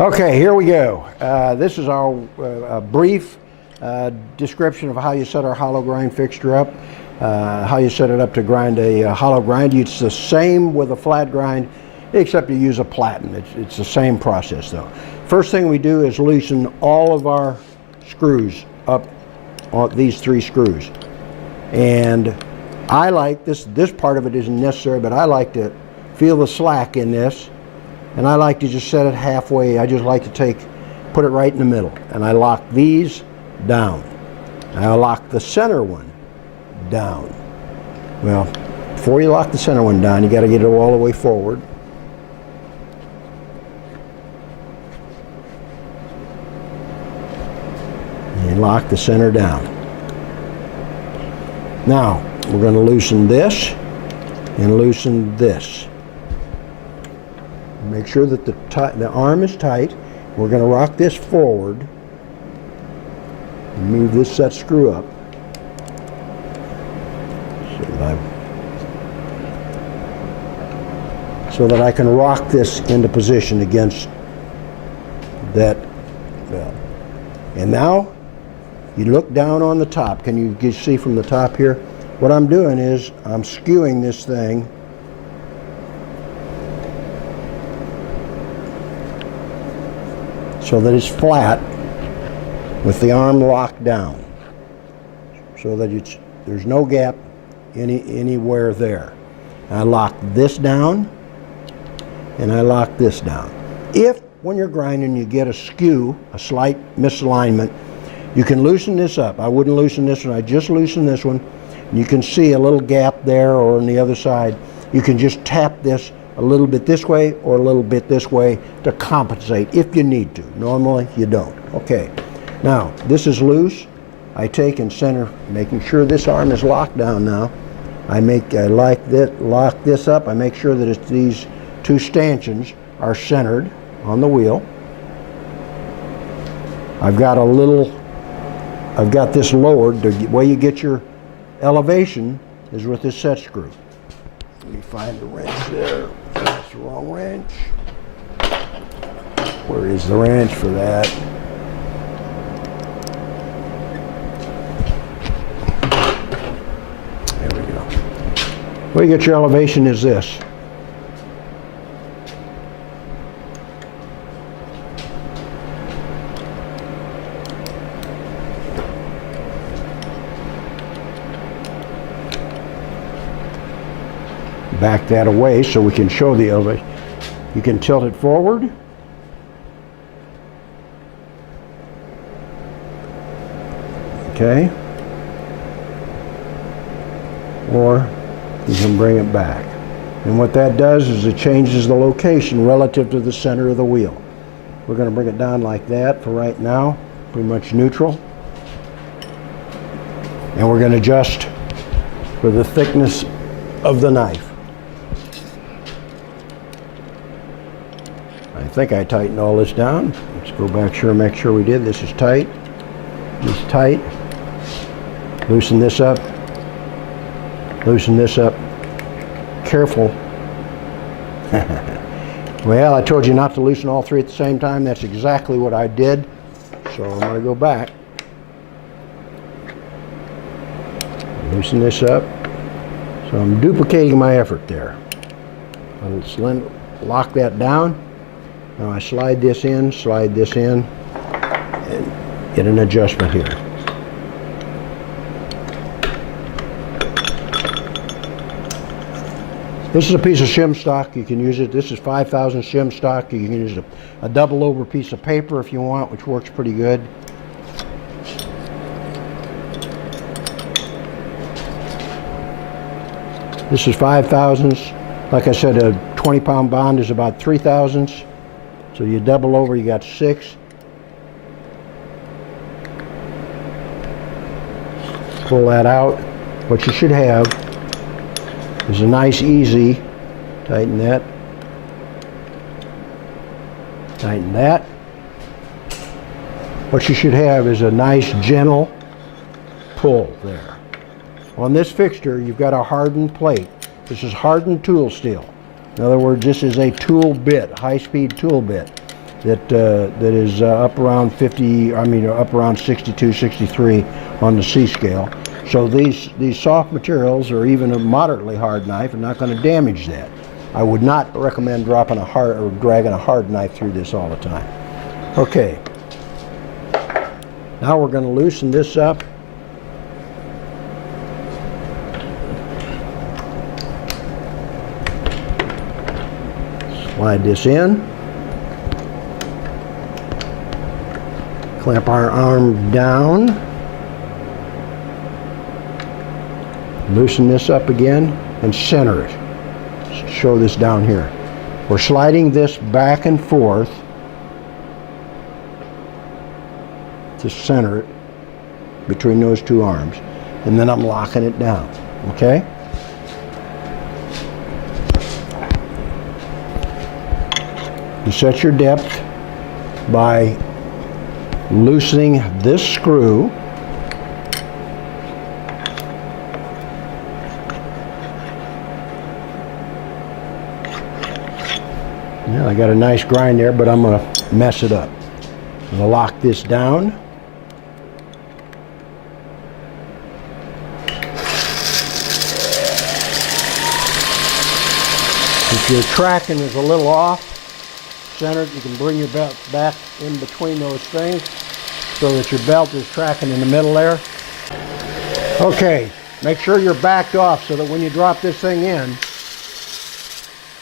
Okay, here we go. This is our brief description of how you set our hollow grind fixture up, how you set it up to grind a hollow grind. It's the same with a flat grind, except you use a platen. It's the same process though. First thing we do is loosen all of our screws up on these 3 screws. And I like this part of it isn't necessary, but I like to feel the slack in this. And I like to just set it halfway. I just like to put it right in the middle. And I lock these down. And I lock the center one down. Well, before you lock the center one down, you got to get it all the way forward. And you lock the center down. Now, we're going to loosen this and loosen this. Make sure that the arm is tight. We're going to rock this forward and move this set screw up so that I can rock this into position against that belt. And now you look down on the top. Can you see from the top here? What I'm doing is I'm skewing this thing so that it's flat with the arm locked down, so that there's no gap anywhere there. I lock this down and I lock this down. If when you're grinding you get a skew, a slight misalignment, you can loosen this up. I wouldn't loosen this one, I just loosen this one. And you can see a little gap there or on the other side. You can just tap this a little bit this way or a little bit this way to compensate if you need to. Normally you don't. Okay, now this is loose. I take and center, making sure this arm is locked down now. I lock this up. I make sure that these 2 stanchions are centered on the wheel. I've got this lowered. The way you get your elevation is with this set screw. Let me find the wrench there. That's the wrong wrench. Where is the wrench for that? There we go. Where you get your elevation is this. Back that away so we can show the elevation. You can tilt it forward. Okay. Or you can bring it back. And what that does is it changes the location relative to the center of the wheel. We're going to bring it down like that for right now, pretty much neutral. And we're going to adjust for the thickness of the knife. I think I tightened all this down. Let's go back make sure we did. This is tight. This is tight. Loosen this up. Loosen this up. Careful. Well, I told you not to loosen all 3 at the same time. That's exactly what I did. So I'm going to go back. Loosen this up. So I'm duplicating my effort there. Let's lock that down. Now I slide this in, and get an adjustment here. This is a piece of shim stock. You can use it. This is 5,000 shim stock. You can use a double over piece of paper if you want, which works pretty good. This is 5,000s. Like I said, a 20-pound bond is about 3,000s. So you double over, you got 6. Pull that out. What you should have is a nice, easy, tighten that, tighten that. What you should have is a nice, gentle pull there. On this fixture, you've got a hardened plate. This is hardened tool steel. In other words, this is a tool bit, high-speed tool bit. that is up around 50, I mean up around 62, 63 on the C scale. So these soft materials or even a moderately hard knife are not going to damage that. I would not recommend dropping a hard or dragging a hard knife through this all the time. Okay. Now we're going to loosen this up. Slide this in. Clamp our arm down. Loosen this up again and center it. Show this down here. We're sliding this back and forth to center it between those two arms. And then I'm locking it down. Okay? You set your depth by loosening this screw. Yeah, I got a nice grind there, but I'm going to mess it up. I'm going to lock this down. If your tracking is a little off centered, you can bring your belt back in between those things so that your belt is tracking in the middle there. Okay, make sure you're backed off so that when you drop this thing in,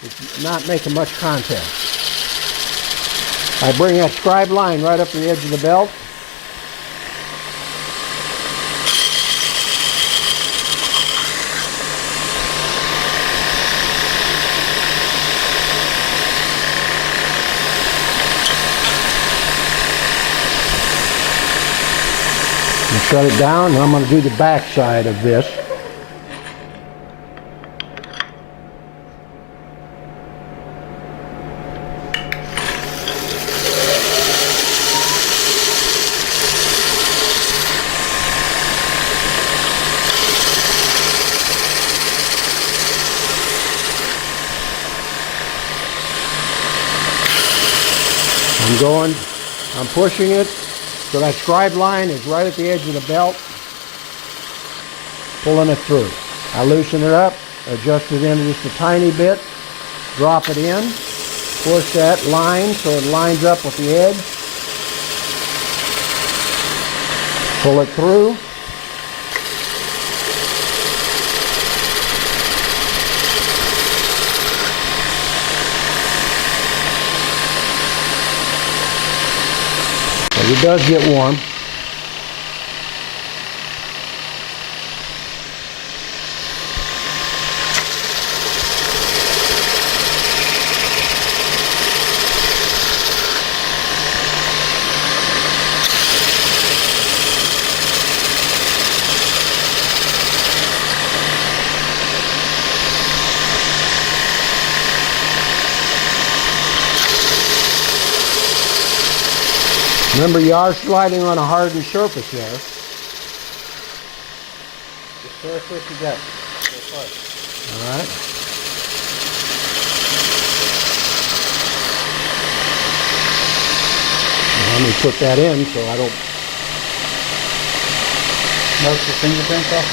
it's not making much contact. I bring that scribe line right up to the edge of the belt. And shut it down, and I'm going to do the back side of this. I'm pushing it so that scribe line is right at the edge of the belt, pulling it through. I loosen it up, adjust it in just a tiny bit, drop it in, push that line so it lines up with the edge, pull it through. It does get warm. Remember, you are sliding on a hardened surface there. Just careful what you got. All right. Now let me put that in so I don't notice the fingerprints off.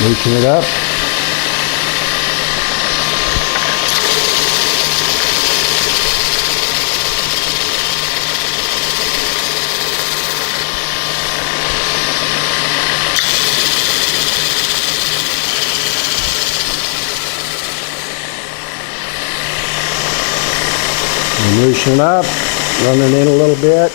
Loosen it up. And loosen it up, run it in a little bit.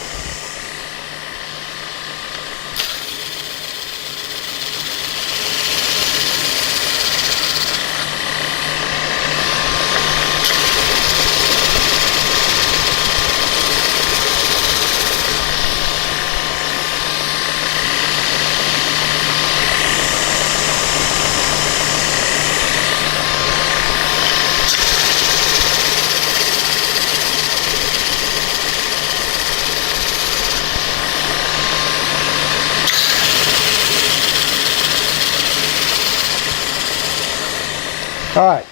All right,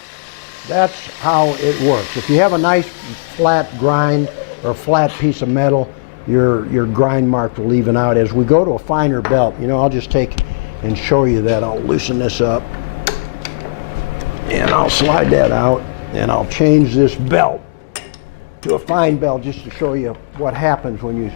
that's how it works. If you have a nice flat grind or flat piece of metal, your grind mark will even out. As we go to a finer belt, you know, I'll just take and show you that. I'll loosen this up and I'll slide that out and I'll change this belt to a fine belt just to show you what happens when you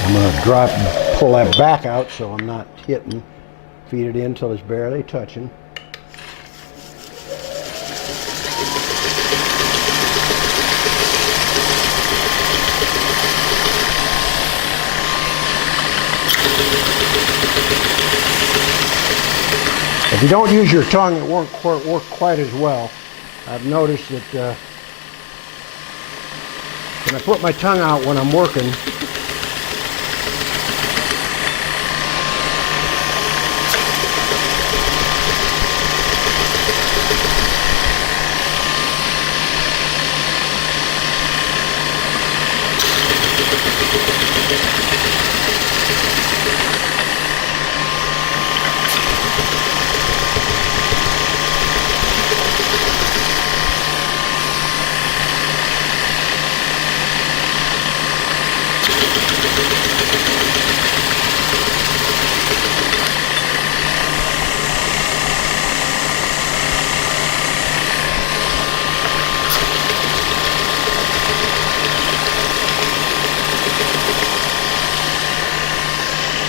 I'm going to drop and pull that back out so I'm not hitting. Feed it in until it's barely touching. If you don't use your tongue, it won't work quite as well. I've noticed that when I put my tongue out when I'm working,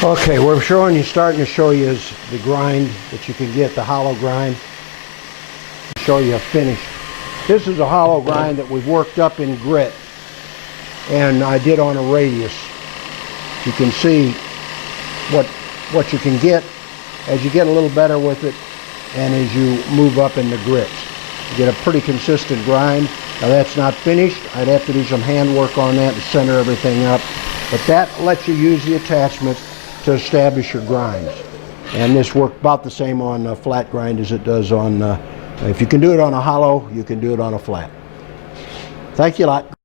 okay, we're starting to show you is the grind that you can get, the hollow grind. Show you a finish. This is a hollow grind that we've worked up in grit, and I did on a radius. You can see what you can get as you get a little better with it, and as you move up in the grits. You get a pretty consistent grind. Now that's not finished. I'd have to do some hand work on that to center everything up, but that lets you use the attachment to establish your grinds. And this works about the same on a flat grind as it does on, if you can do it on a hollow, you can do it on a flat. Thank you a lot.